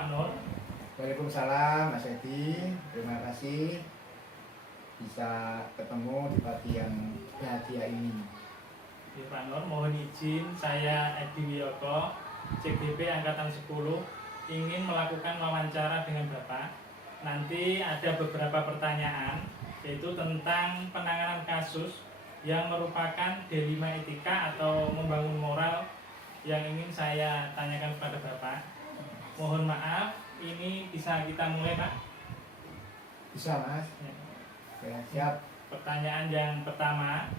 Pak Nur. Waalaikumsalam Mas Edi. Terima kasih bisa ketemu di pagi yang bahagia ini. Pak Nur, mohon izin saya Edi Wiyoko, CGP Angkatan 10, ingin melakukan wawancara dengan Bapak. Nanti ada beberapa pertanyaan, yaitu tentang penanganan kasus yang merupakan D5 etika atau membangun moral yang ingin saya tanyakan kepada Bapak. Mohon maaf, ini bisa kita mulai, Pak? Bisa, Mas? Ya, siap. Pertanyaan yang pertama,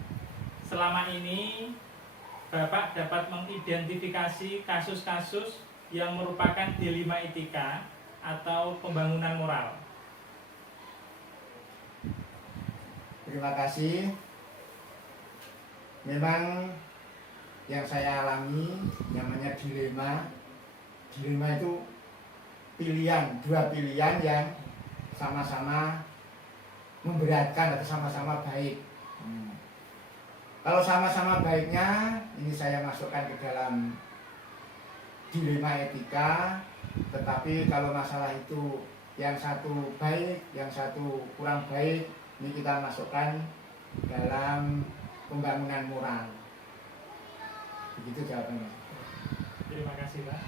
selama ini Bapak dapat mengidentifikasi kasus-kasus yang merupakan D5 etika atau pembangunan moral. Terima kasih. Memang yang saya alami namanya dilema. Dilema itu dua pilihan yang sama-sama memberatkan atau sama-sama baik. Kalau sama-sama baiknya, ini saya masukkan ke dalam dilema etika. Tetapi kalau masalah itu yang satu baik, yang satu kurang baik, ini kita masukkan dalam pembangunan moral. Begitu jawabannya. Terima kasih, Pak.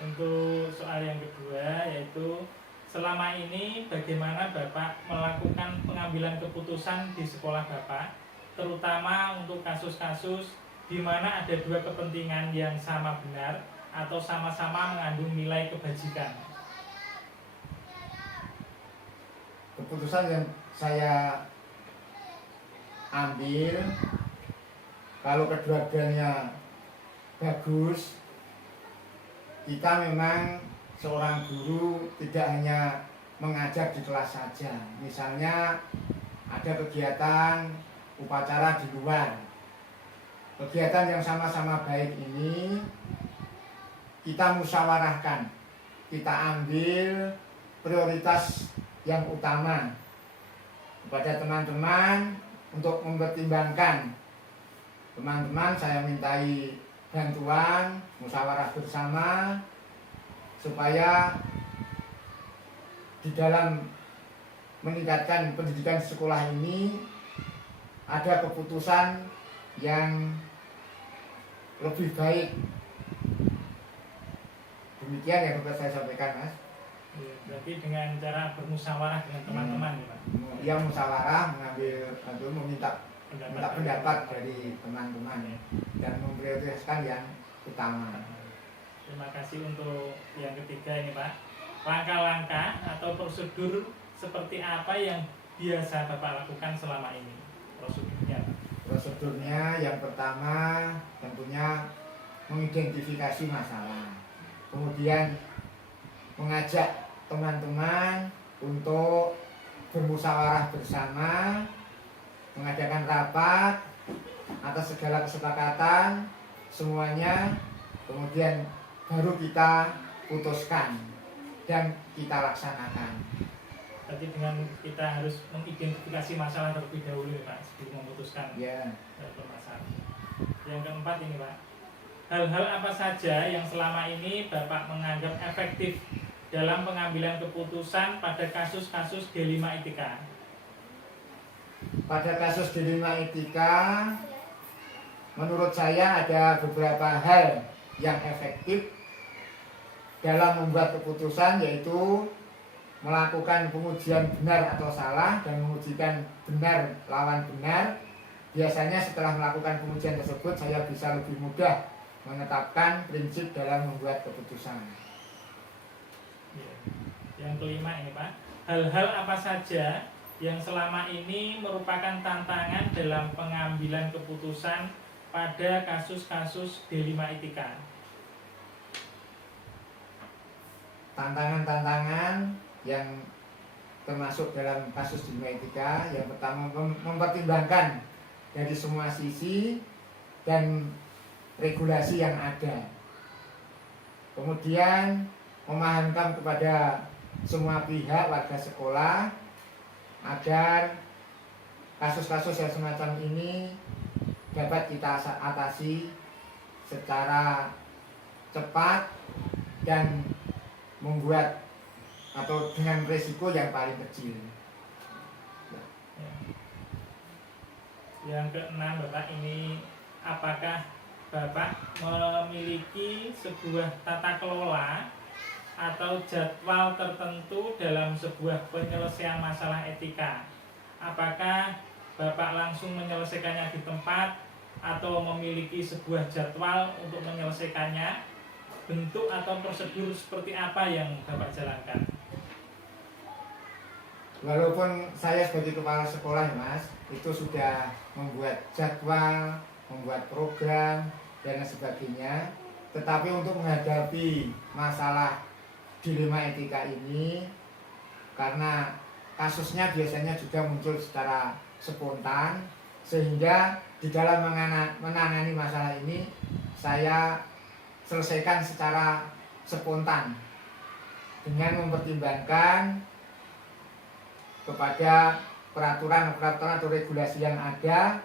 Untuk soal yang kedua, yaitu selama ini bagaimana Bapak melakukan pengambilan keputusan di sekolah Bapak, terutama untuk kasus-kasus di mana ada dua kepentingan yang sama benar atau sama-sama mengandung nilai kebajikan. Keputusan yang saya ambil, kalau kedua-duanya bagus, kita memang seorang guru tidak hanya mengajar di kelas saja. Misalnya ada kegiatan upacara di luar. Kegiatan yang sama-sama baik ini kita musyawarahkan, kita ambil prioritas yang utama kepada teman-teman untuk mempertimbangkan. Teman-teman saya mintai bantuan, musyawarah bersama supaya di dalam meningkatkan pendidikan di sekolah ini ada keputusan yang lebih baik. Demikian yang dapat saya sampaikan, Mas. Berarti dengan cara bermusyawarah dengan teman-teman, ya, Pak? Yang musyawarah, meminta pendapat dari teman-teman dan memprioritaskan yang utama. Terima kasih untuk yang ketiga ini, Pak. Langkah-langkah atau prosedur seperti apa yang biasa Bapak lakukan selama ini? Prosedurnya, Pak. Prosedurnya yang pertama tentunya mengidentifikasi masalah. Kemudian mengajak teman-teman untuk bermusyawarah bersama, mengadakan rapat atas segala kesepakatan semuanya, kemudian baru kita putuskan dan kita laksanakan. Berarti dengan kita harus mengidentifikasi masalah terlebih dahulu, ya, Pak, sebelum memutuskan permasalahan. Yang keempat ini, Pak, hal-hal apa saja yang selama ini Bapak menganggap efektif dalam pengambilan keputusan pada kasus-kasus D5 etika? Pada kasus D5 etika, menurut saya ada beberapa hal yang efektif dalam membuat keputusan, yaitu melakukan pengujian benar atau salah dan mengujikan benar lawan benar. Biasanya setelah melakukan pengujian tersebut, saya bisa lebih mudah menetapkan prinsip dalam membuat keputusan. Yang kelima ini, Pak, hal-hal apa saja yang selama ini merupakan tantangan dalam pengambilan keputusan pada kasus-kasus D5 etika? Tantangan-tantangan yang termasuk dalam kasus D5 etika, yang pertama mempertimbangkan dari semua sisi dan regulasi yang ada. Kemudian memahamkan kepada semua pihak warga sekolah agar kasus-kasus yang semacam ini dapat kita atasi secara cepat dan membuat atau dengan resiko yang paling kecil. Ya. Yang keenam Bapak, ini apakah Bapak memiliki sebuah tata kelola atau jadwal tertentu dalam sebuah penyelesaian masalah etika? Apakah Bapak langsung menyelesaikannya di tempat atau memiliki sebuah jadwal untuk menyelesaikannya? Bentuk atau prosedur seperti apa yang Bapak jalankan? Walaupun saya sebagai kepala sekolah ya Mas, itu sudah membuat jadwal, membuat program dan sebagainya, tetapi untuk menghadapi masalah dilema etika ini, karena kasusnya biasanya juga muncul secara spontan, sehingga di dalam menangani masalah ini saya selesaikan secara spontan dengan mempertimbangkan kepada peraturan atau regulasi yang ada.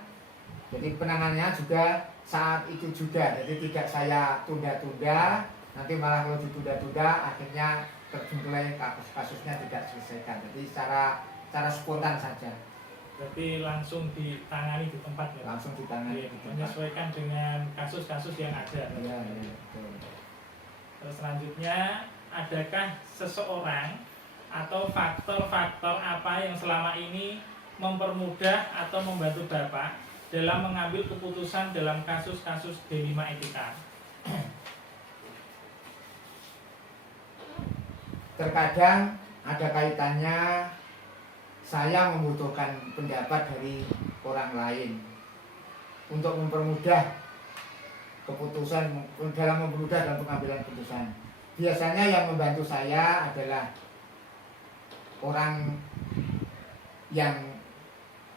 Jadi penanganannya juga saat itu juga, jadi tidak saya tunda-tunda, nanti malah kalau ditunda-tunda akhirnya terjungkelai kasusnya tidak selesaikan. Jadi secara spontan saja. Berarti langsung ditangani di tempat ya? Langsung ditangani di tempat. Menyesuaikan dengan kasus-kasus yang ada. Iya, betul. Terus selanjutnya, adakah seseorang atau faktor-faktor apa yang selama ini mempermudah atau membantu Bapak dalam mengambil keputusan dalam kasus-kasus dilema etika? Terkadang ada kaitannya saya membutuhkan pendapat dari orang lain untuk mempermudah keputusan, dalam pengambilan keputusan. Biasanya yang membantu saya adalah orang yang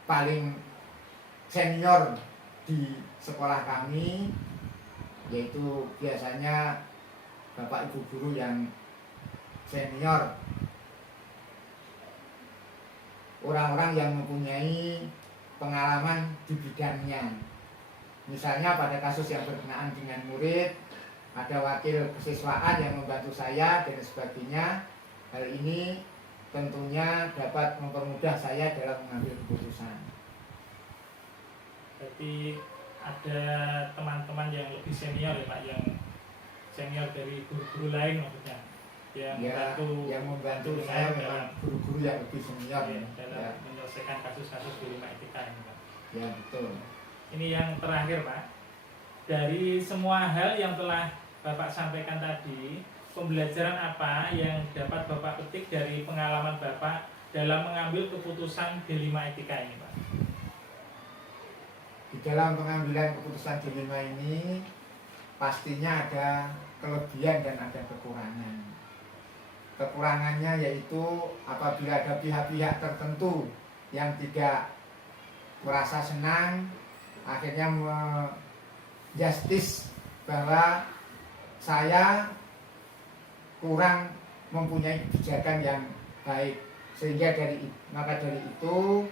paling senior di sekolah kami, yaitu biasanya Bapak Ibu guru yang senior, orang-orang yang mempunyai pengalaman di bidangnya. Misalnya pada kasus yang berkenaan dengan murid, ada wakil kesiswaan yang membantu saya dan sebagainya. Hal ini tentunya dapat mempermudah saya dalam mengambil keputusan. Berarti ada teman-teman yang lebih senior ya Pak, yang senior dari guru-guru lain maksudnya, yang Ya, yang membantu saya memang guru-guru yang lebih senior dalam menyelesaikan kasus-kasus dilema etika ini Pak. Ya, betul. Ini yang terakhir Pak, dari semua hal yang telah Bapak sampaikan tadi, pembelajaran apa yang dapat Bapak petik dari pengalaman Bapak dalam mengambil keputusan dilema etika ini Pak? Di dalam pengambilan keputusan dilema ini pastinya ada kelebihan dan ada kekurangan. Kekurangannya yaitu apabila ada pihak-pihak tertentu yang tidak merasa senang, akhirnya menjustis bahwa saya kurang mempunyai kebijakan yang baik, sehingga dari itu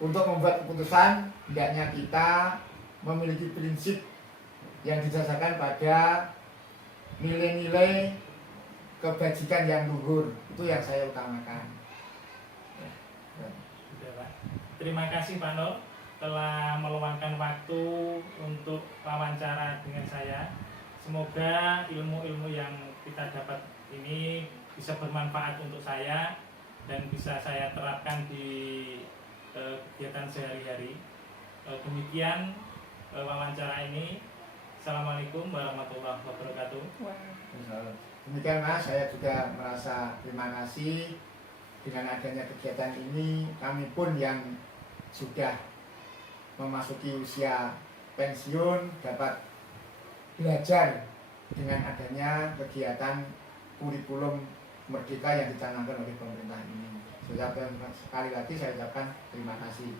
untuk membuat keputusan hendaknya kita memiliki prinsip yang didasarkan pada nilai-nilai kebajikan yang luhur. Itu yang saya utamakan. Sudah Pak. Terima kasih Pak Nur telah meluangkan waktu untuk wawancara dengan saya. Semoga ilmu-ilmu yang kita dapat ini bisa bermanfaat untuk saya dan bisa saya terapkan di kegiatan sehari-hari. Demikian wawancara ini. Assalamualaikum warahmatullahi wabarakatuh. Demikian Mas, saya juga merasa terima kasih dengan adanya kegiatan ini. Kami pun yang sudah memasuki usia pensiun dapat belajar dengan adanya kegiatan kurikulum merdeka yang dicanangkan oleh pemerintah ini. Sekali lagi saya ucapkan terima kasih.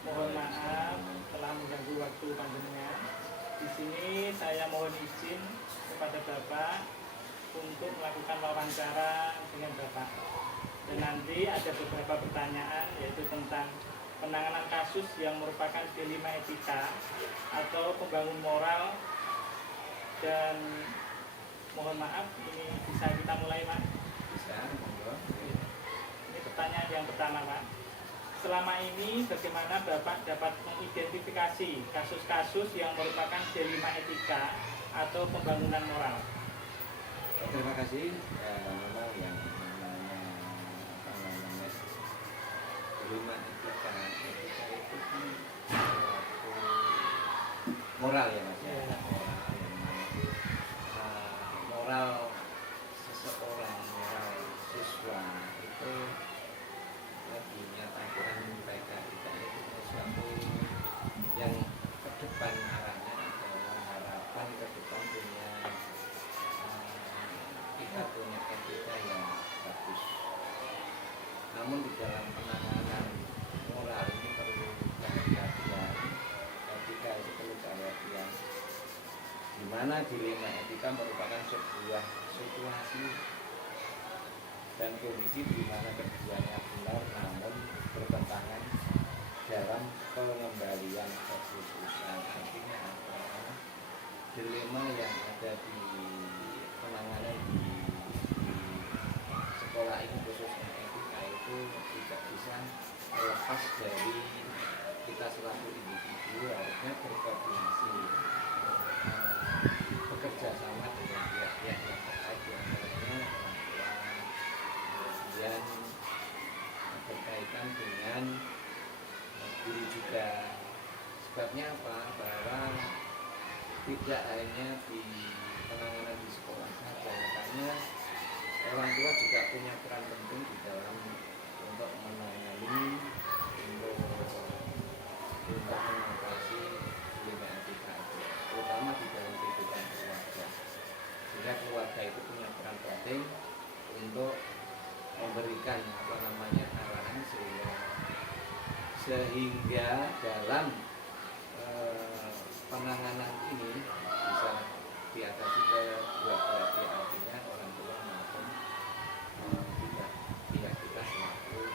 Mohon Bapak untuk melakukan wawancara dengan Bapak. Dan nanti ada beberapa pertanyaan yaitu tentang penanganan kasus yang merupakan dilema etika atau pembangun moral. Dan mohon maaf, ini bisa kita mulai, Pak? Bisa, monggo. Ini pertanyaan yang pertama, Pak. Selama ini bagaimana Bapak dapat mengidentifikasi kasus-kasus yang merupakan dilema etika atau pembangunan moral? Terima kasih. Memang yang namanya apa namanya dilema etika itu kan suatu moral ya Mas. Ya. Moral yang mana moral seseorang, moral siswa itu dinyatakan mereka kita itu sesuatu yang ke depan arahnya adalah harapan ke depan kita punya etika yang bagus. Namun di dalam penanganan moral ini perlu kehati-hatian. Etika itu perlu kehati-hatian. Di mana dilema etika merupakan sebuah situasi dan kondisi di mana keduanya benar namun bertentangan dalam pengembalian keputusan. Artinya apa? Dilema yang ada di penanganan di sekolah ini khususnya etika itu tidak bisa lepas dari kita selaku individu harusnya berkoordinasi, bekerja sama dengan pihak-pihak yang terkait diantaranya kemudian berkaitan dengan guru juga. Sebabnya apa? Bahwa tidak hanya di penanganan di sekolah saja, karena orang tua juga punya peran penting di dalam untuk menangani, untuk mengatasi dilema etika itu, terutama di dalam kehidupan keluarga. Sehingga keluarga itu punya peran penting untuk memberikan apa namanya arahan sehingga dalam penanganan ini bisa diatasi kedua belah pihak, artinya orang tua maupun pihak kita selaku.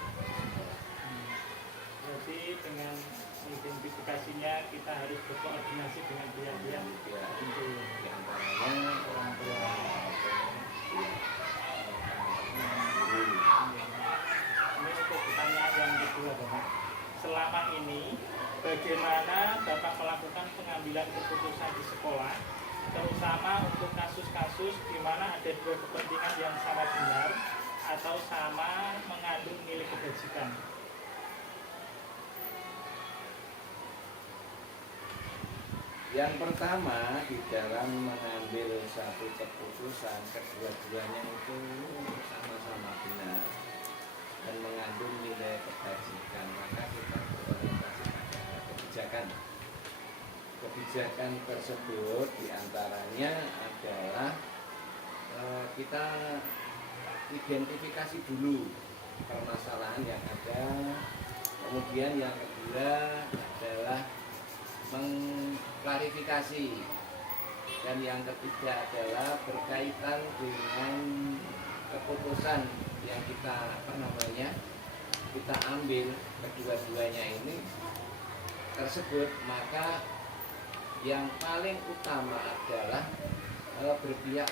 Berarti dengan mengidentifikasinya kita harus berkoordinasi dengan pihak-pihak Itu diantaranya orang tua maupun pihak guru. Ini untuk pertanyaan yang kedua, Bapak. Selama ini bagaimana Bapak melakukan pengambilan keputusan di sekolah, terutama untuk kasus-kasus di mana ada dua kepentingan yang sama benar atau sama mengandung nilai kebajikan? Yang pertama, di dalam mengambil satu keputusan, kedua-duanya itu sama-sama benar dan mengandung nilai kebajikan, maka kita berorientasi pada kebijakan. Kebijakan tersebut diantaranya adalah kita identifikasi dulu permasalahan yang ada, kemudian yang kedua adalah mengklarifikasi, dan yang ketiga adalah berkaitan dengan keputusan yang kita kita ambil kedua-duanya ini tersebut, maka yang paling utama adalah berpihak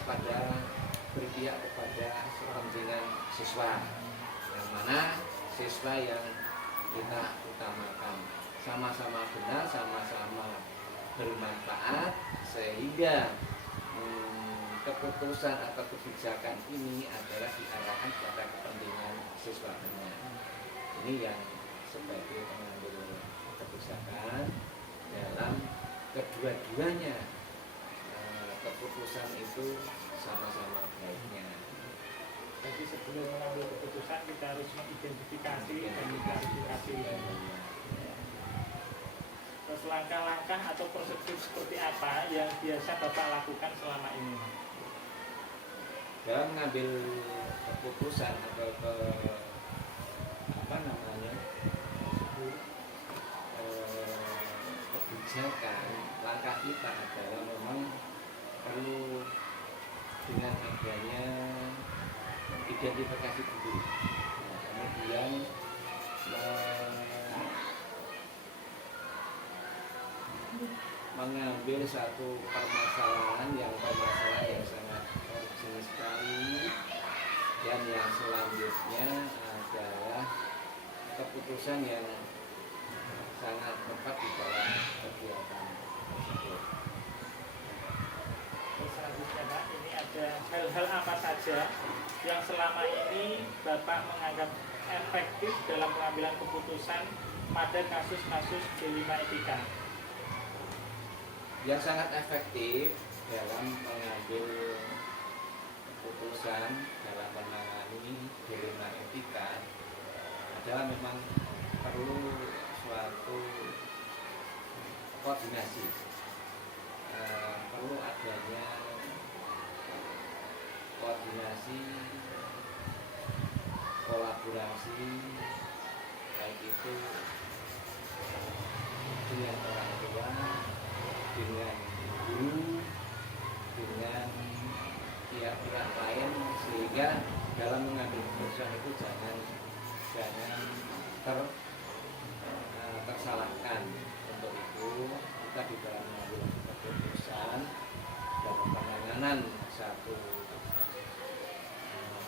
kepada kepentingan siswa, yang mana siswa yang kita utamakan, sama-sama benar, sama-sama bermanfaat, sehingga keputusan atau kebijakan ini adalah diarahkan pada kepentingan siswa benar. Ini yang sebagai pengambil kebijakan dalam kedua-duanya keputusan itu sama-sama baiknya. Jadi sebelum mengambil keputusan kita harus mengidentifikasi dan mengklarifikasi. Terus langkah-langkah atau prosedur seperti apa yang biasa Bapak lakukan selama ini? Dalam mengambil keputusan atau kebijakan, langkah kita adalah memang perlu dengan adanya identifikasi dulu. Nah, kemudian mengambil satu permasalahan yang sangat urgent sekali, dan yang selanjutnya adalah keputusan yang sangat tepat di dalam kegiatan tersebut. Selanjutnya Pak, ini ada hal-hal apa saja yang selama ini Bapak menganggap efektif dalam pengambilan keputusan pada kasus-kasus D5 etika? Yang sangat efektif dalam mengambil keputusan dalam menangani D5 etika adalah memang perlu suatu koordinasi, perlu adanya koordinasi, kolaborasi, baik itu dengan orang tua, dengan guru, dengan pihak-pihak lain, sehingga dalam mengambil keputusan itu jangan tersalahkan. Untuk itu kita di dalam mengambil keputusan dalam penanganan satu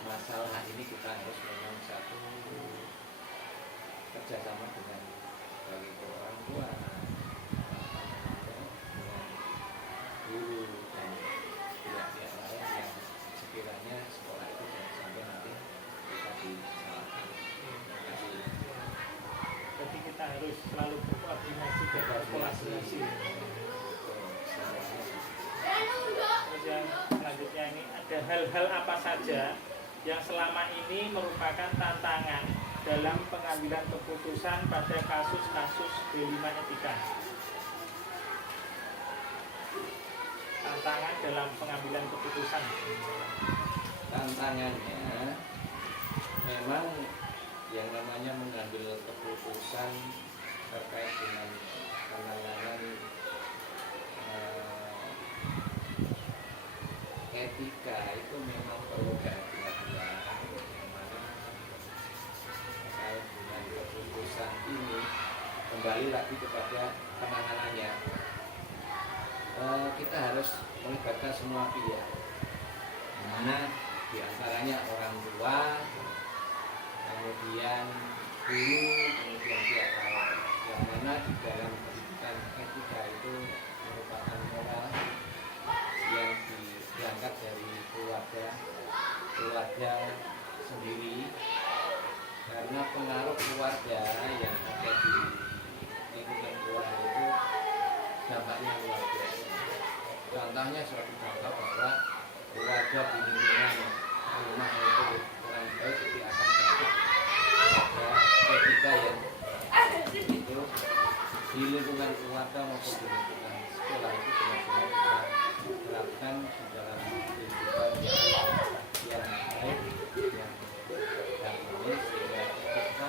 masalah ini, kita harus memang satu kerjasama dengan baik itu orang tua, dengan guru, dan pihak-pihak lain yang sekiranya sekolah itu jangan sampai nanti kita disalahkan. Jadi kita harus selalu berkoordinasi dan berkolaborasi. Terus yang selanjutnya ini ada hal-hal apa saja yang selama ini merupakan tantangan dalam pengambilan keputusan pada kasus-kasus D5 etika? Tantangan dalam pengambilan keputusan. Tantangannya memang yang namanya mengambil keputusan terkait dengan penanganan etika itu memang perlu kehati-hatian, yang mana terkait dengan keputusan ini kembali lagi kepada penanganannya. Kita harus melibatkan semua pihak, mana diantaranya orang tua, kemudian guru, kemudian pihak lain, yang mana di dalam pendidikan etika itu merupakan moral yang diangkat dari keluarga sendiri, karena pengaruh keluarga yang ada di lingkungan keluarga itu dampaknya luar biasa. Contohnya suatu contoh bahwa keluarga di lingkungan rumah itu kurang baik, itu akan dampak pada etika yang itu di lingkungan keluarga maupun di lingkungan sekolah itu benar-benar kita terapkan di dalam kehidupan yang baik, yang harmonis, sehingga kita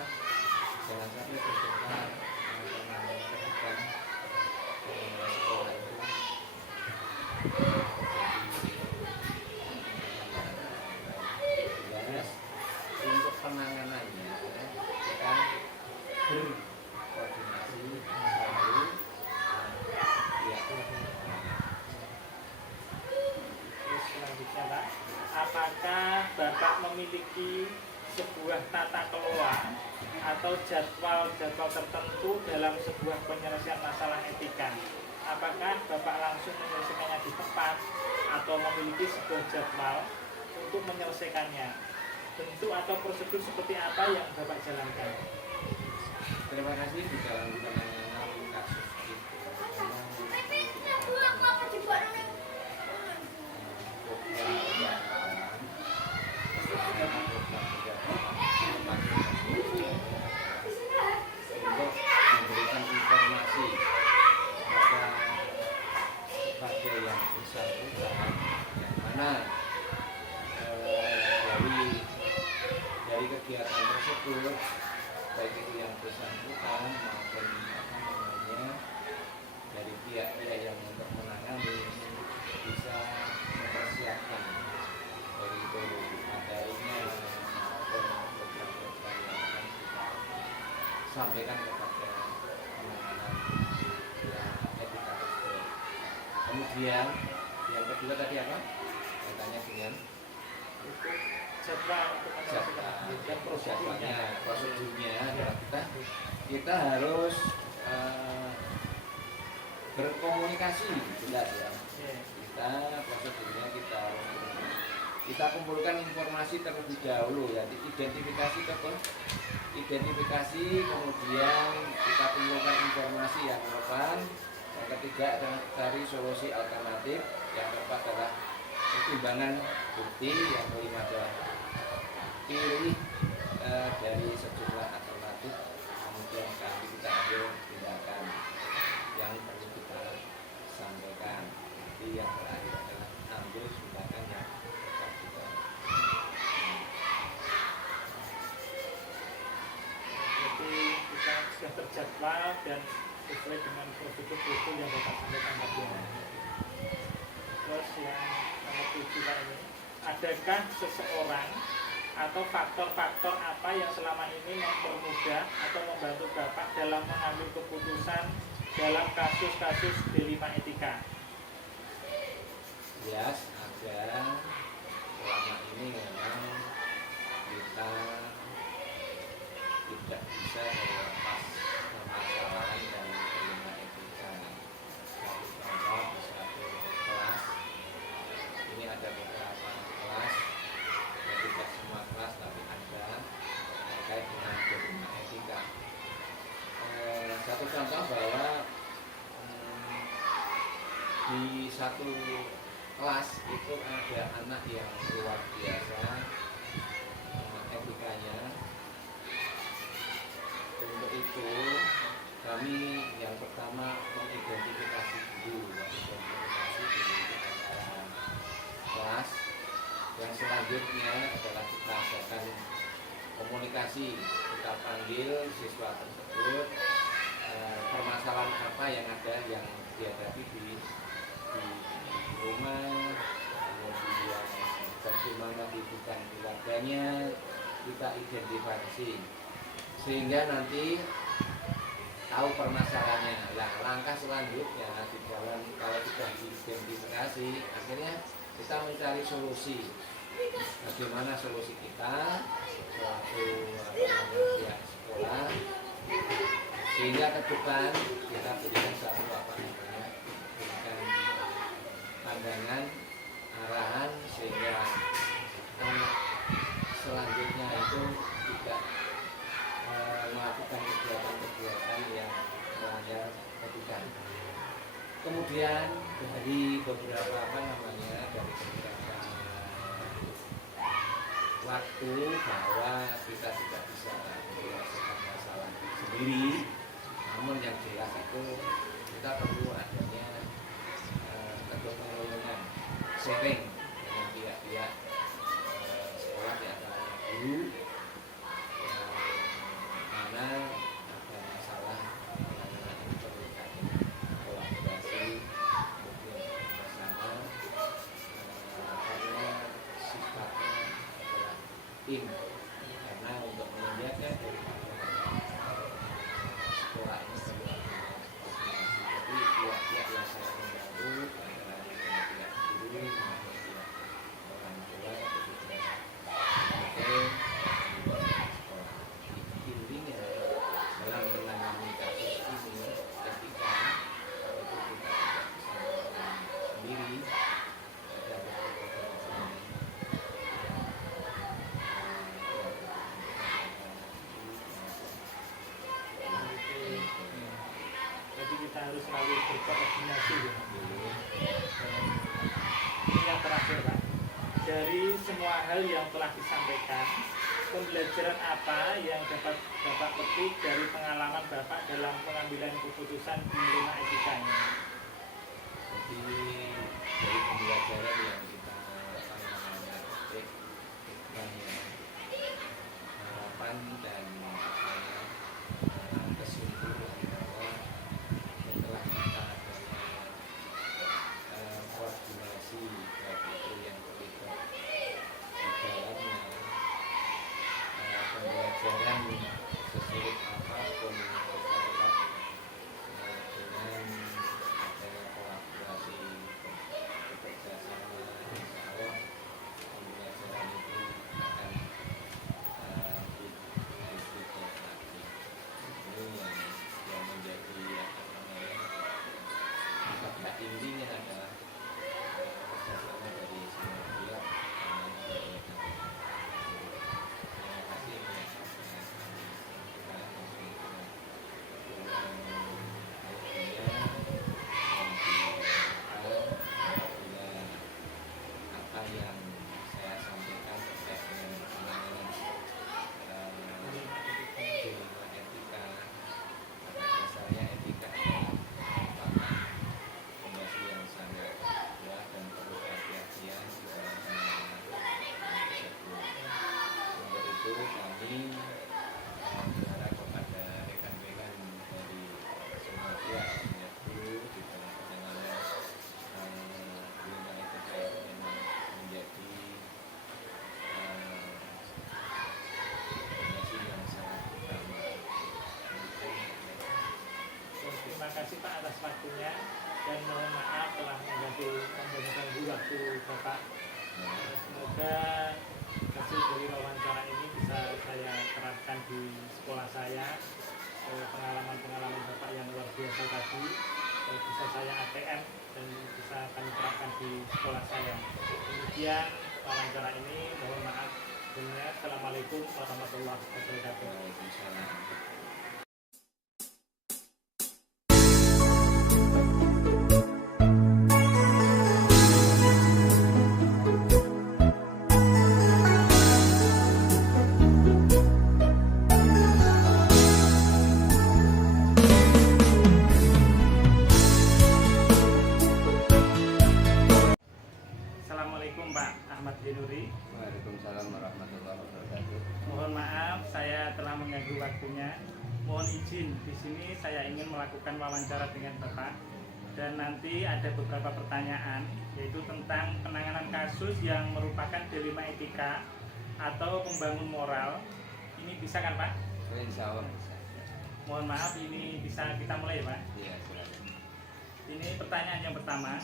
jangan sampai terjebak kehidupan sekolah itu jelas. Untuk penanganannya kita berkoordinasi selalu ya. Terus selanjutnya Pak, apakah Bapak memiliki sebuah tata kelola atau jadwal tertentu dalam sebuah penyelesaian masalah etika? Apakah Bapak langsung menyelesaikannya di tempat atau memiliki sebuah jadwal untuk menyelesaikannya? Bentuk atau prosedur seperti apa yang Bapak jalankan? Terima kasih. Di dalam penanganan kasus itu untuk memberikan informasi kepada yang bersangkutan, yang mana dari kegiatan tersebut, baik itu yang bersangkutan maupun dari pihak-pihak yang untuk menangani bisa mempersiapkan sampaikan kepada penanganan etika tersebut. Kemudian yang kedua tadi apa? Kaitannya dengan jadwal untuk dan prosedurnya adalah kita harus berkomunikasi jelas ya. Prosedurnya kita kumpulkan informasi terlebih dahulu ya, identifikasi kemudian kita kumpulkan informasi yang relevan. Yang ketiga adalah cari solusi alternatif. Yang keempat adalah pertimbangan bukti. Yang kelima adalah pilih dari sejumlah alternatif, kemudian kita ambil tindakan yang perlu kita sampaikan. Jadi yang terakhir adalah ambil tindakan yang tepat kita. Jadi kita sudah terjadwal dan sesuai dengan prosedur yang Bapak sampaikan tadi. Terus yang nomor 7 Pak, ini, adakah seseorang atau faktor-faktor apa yang selama ini mempermudah atau membantu Bapak dalam mengambil keputusan dalam kasus-kasus D5 etika? Yes, ada. Selama ini memang kita tidak bisa melepas permasalahan dari D5 etika. Satu contoh di satu kelas, ini ada beberapa kelas, tidak semua kelas tapi ada terkait dengan D5 etika. Satu contoh bahwa di satu kelas itu ada anak yang luar biasa etikanya. Untuk itu kami yang pertama mengidentifikasi dulu di antara kelas. Yang selanjutnya adalah kita adakan komunikasi, kita panggil siswa tersebut, permasalahan apa yang ada yang dihadapi di rumah, kemudian bagaimana kehidupan keluarganya, kita identifikasi sehingga nanti tahu permasalahannya. Nah, langkah selanjutnya di dalam kalau sudah diidentifikasi, akhirnya kita mencari solusi. Bagaimana solusi kita suatu pihak sekolah sehingga ke depan kita berikan satu berikan pandangan, arahan sehingga anak selanjutnya itu tidak melakukan kegiatan-kegiatan yang melanggar etika. Kemudian dari beberapa dari beberapa waktu bahwa kita tidak bisa menyelesaikan masalah sendiri, namun yang jelas itu kita perlu adanya kegotong-royongan, sharing dengan pihak-pihak sekolah di antara guru yang mana ada masalah yang perlu kolaborasi kemudian bersama karena sifatnya adalah tim, karena untuk menjaga dari sekolah ini perlu jadi pihak-pihak yang sangat membantu antara pihak guru maupun pihak orang tua khususnya sekolah. Intinya dalam menangani kasus ini ketika itu kita tidak bisa melakukan sendiri, ada beberapa Jadi kita harus selalu berkoordinasi ya. Ini yang terakhir Pak, dari semua hal yang telah disampaikan, pembelajaran apa yang dapat Bapak petik dari pengalaman Bapak dalam pengambilan keputusan di rumah etika ini? Jadi dari pembelajaran yang kita petik banyak harapan dan kesimpulan bahwa setelah kita adanya koordinasi baik itu yang terlibat di dalamnya pembelajaran sesulit apapun itu kami berharap kepada rekan-rekan dari semua pihak yaitu di dalam penanganan Delima Etika itu memang menjadi fondasi yang sangat utama. Terima kasih Pak atas waktunya dan mohon maaf telah mengganggu waktu Bapak. Semoga hasil dari wawancara ini bisa saya terapkan di sekolah saya. Pengalaman-pengalaman Bapak yang luar biasa tadi bisa saya ATM dan bisa kami terapkan di sekolah saya. Demikian wawancara ini, mohon maaf. Assalamualaikum warahmatullahi wabarakatuh. Waalaikumsalam. Assalamualaikum Pak Ahmad Dinuri. Waalaikumsalam warahmatullahi wabarakatuh. Mohon maaf saya telah mengganggu waktunya. Mohon izin di sini saya ingin melakukan wawancara dengan Bapak dan nanti ada beberapa pertanyaan yaitu tentang penanganan kasus yang merupakan dilema etika atau pembangun moral. Ini bisa kan Pak? Insya Allah. Mohon maaf ini bisa kita mulai Pak. Iya, silakan. Ini pertanyaan yang pertama.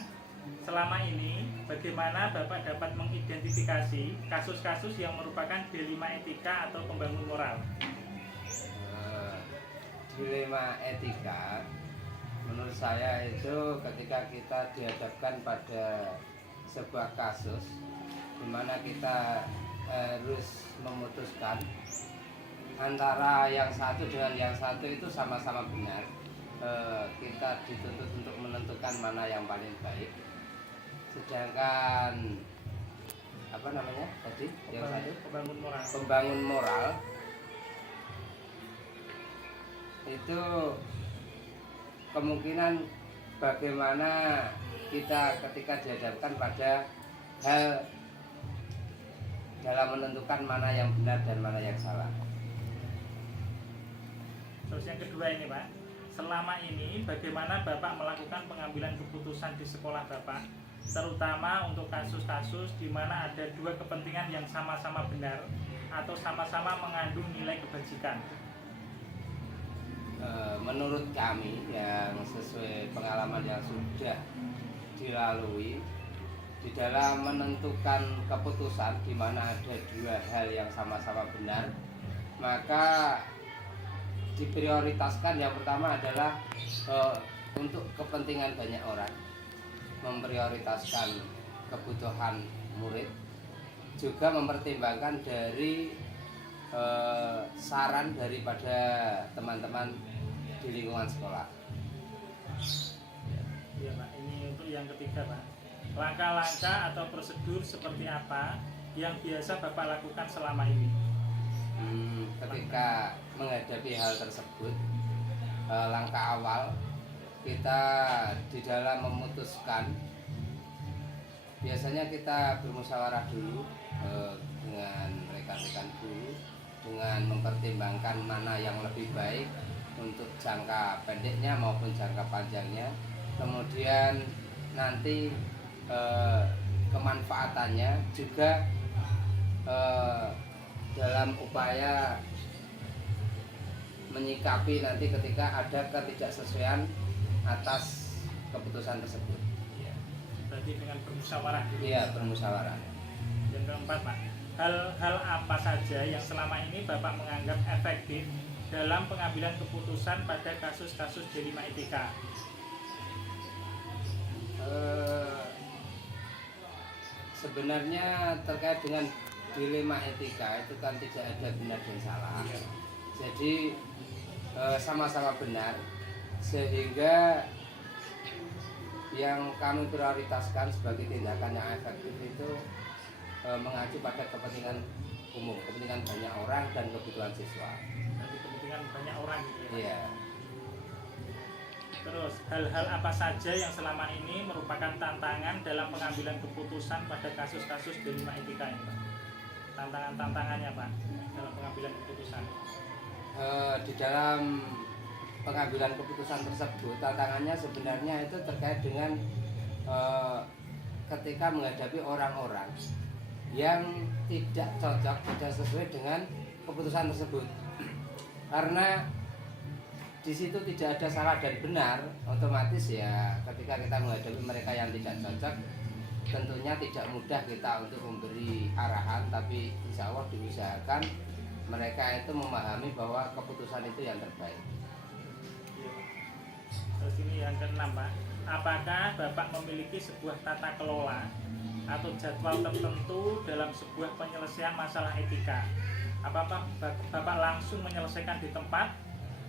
Selama ini, bagaimana Bapak dapat mengidentifikasi kasus-kasus yang merupakan dilema etika atau pembangun moral? Dilema etika, menurut saya itu ketika kita dihadapkan pada sebuah kasus di mana kita harus memutuskan antara yang satu dengan yang satu itu sama-sama benar. Kita dituntut untuk menentukan mana yang paling baik. Sedangkan apa namanya tadi yang satu pembangun moral itu kemungkinan bagaimana kita ketika dihadapkan pada hal dalam menentukan mana yang benar dan mana yang salah. Terus yang kedua ini Pak, selama ini bagaimana Bapak melakukan pengambilan keputusan di sekolah Bapak, terutama untuk kasus-kasus di mana ada dua kepentingan yang sama-sama benar atau sama-sama mengandung nilai kebajikan? Menurut kami yang sesuai pengalaman yang sudah dilalui di dalam menentukan keputusan di mana ada dua hal yang sama-sama benar, maka diprioritaskan yang pertama adalah untuk kepentingan banyak orang, memprioritaskan kebutuhan murid, juga mempertimbangkan dari saran daripada teman-teman di lingkungan sekolah. Ya Pak, ini untuk yang ketiga Pak. Langkah-langkah atau prosedur seperti apa yang biasa Bapak lakukan selama ini? Ketika menghadapi hal tersebut, langkah awal kita di dalam memutuskan, biasanya kita bermusyawarah dulu dengan rekan-rekan guru, dengan mempertimbangkan mana yang lebih baik untuk jangka pendeknya maupun jangka panjangnya. Kemudian nanti kemanfaatannya juga dalam upaya menyikapi nanti ketika ada ketidaksesuaian atas keputusan tersebut. Ya, berarti dengan bermusyawarah. Iya, bermusyawarah. Yang keempat Pak, hal-hal apa saja yang selama ini Bapak menganggap efektif dalam pengambilan keputusan pada kasus-kasus dilema etika? Sebenarnya terkait dengan dilema etika itu kan tidak ada benar dan salah. Jadi sama-sama benar, sehingga yang kami prioritaskan sebagai tindakan yang efektif itu mengacu pada kepentingan umum, kepentingan banyak orang dan kebutuhan siswa. Berarti kepentingan banyak orang gitu ya? Iya. Terus hal-hal apa saja yang selama ini merupakan tantangan dalam pengambilan keputusan pada kasus-kasus dilema etika ini Pak? tantangan-tantangannya Pak dalam pengambilan keputusan? Di dalam pengambilan keputusan tersebut tantangannya sebenarnya itu terkait dengan ketika menghadapi orang-orang yang tidak cocok, tidak sesuai dengan keputusan tersebut. Karena di situ tidak ada salah dan benar, otomatis ya ketika kita menghadapi mereka yang tidak cocok, tentunya tidak mudah kita untuk memberi arahan, tapi insya Allah diusahakan mereka itu memahami bahwa keputusan itu yang terbaik. Terus ini yang keenam Pak, apakah Bapak memiliki sebuah tata kelola atau jadwal tertentu dalam sebuah penyelesaian masalah etika? Apakah Bapak langsung menyelesaikan di tempat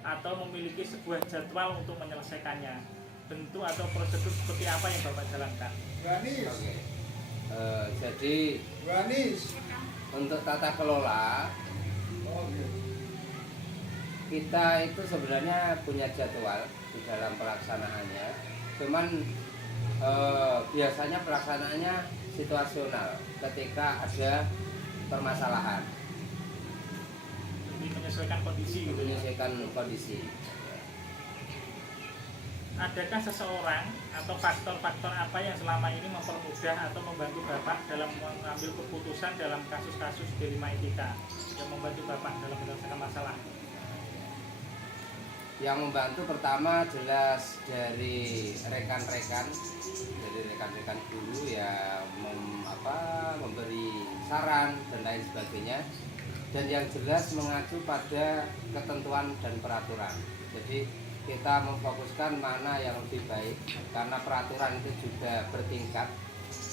atau memiliki sebuah jadwal untuk menyelesaikannya? Bentuk atau prosedur seperti apa yang Bapak jalankan? Oke. Jadi untuk tata kelola kita itu sebenarnya punya jadwal di dalam pelaksanaannya, cuman biasanya pelaksanaannya situasional ketika ada permasalahan, Jadi menyesuaikan kondisi gitu ya? menyesuaikan kondisi. Adakah seseorang atau faktor-faktor apa yang selama ini mempermudah atau membantu Bapak dalam mengambil keputusan dalam kasus-kasus D5 etika yang membantu Bapak dalam menyelesaikan masalah? Yang membantu pertama jelas dari rekan-rekan guru yang memberi saran dan lain sebagainya, dan yang jelas mengacu pada ketentuan dan peraturan. Jadi kita memfokuskan mana yang lebih baik, karena peraturan itu juga bertingkat,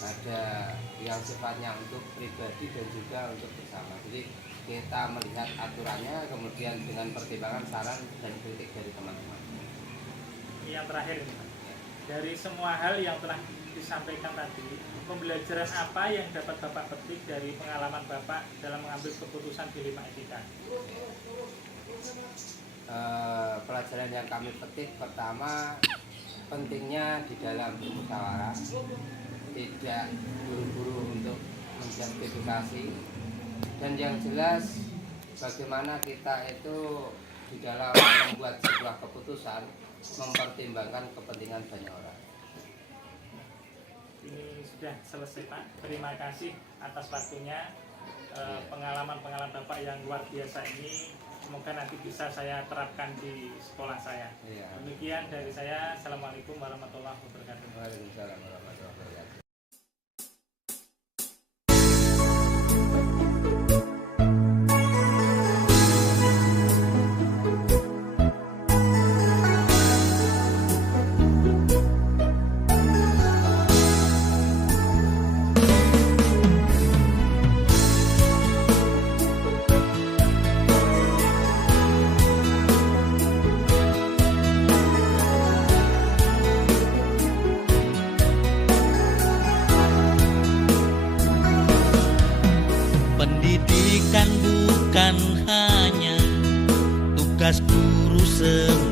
ada yang sifatnya untuk pribadi dan juga untuk bersama. Jadi kita melihat aturannya, kemudian dengan pertimbangan saran dan kritik dari teman-teman. Ini yang terakhir ini Pak. Dari semua hal yang telah disampaikan tadi, pembelajaran apa yang dapat Bapak petik dari pengalaman Bapak dalam mengambil keputusan D5 etika? Pelajaran yang kami petik pertama, pentingnya di dalam bermusyawarah, tidak buru-buru untuk menjustifikasi, dan yang jelas bagaimana kita itu di dalam membuat sebuah keputusan mempertimbangkan kepentingan banyak orang. Ini sudah selesai Pak. Terima kasih atas waktunya. Pengalaman-pengalaman Bapak yang luar biasa ini semoga nanti bisa saya terapkan di sekolah saya. Iya. Demikian dari saya. Assalamualaikum warahmatullahi wabarakatuh. Waalaikumsalam warahmatullahi wabarakatuh. Pendidikan bukan hanya tugas guru semata.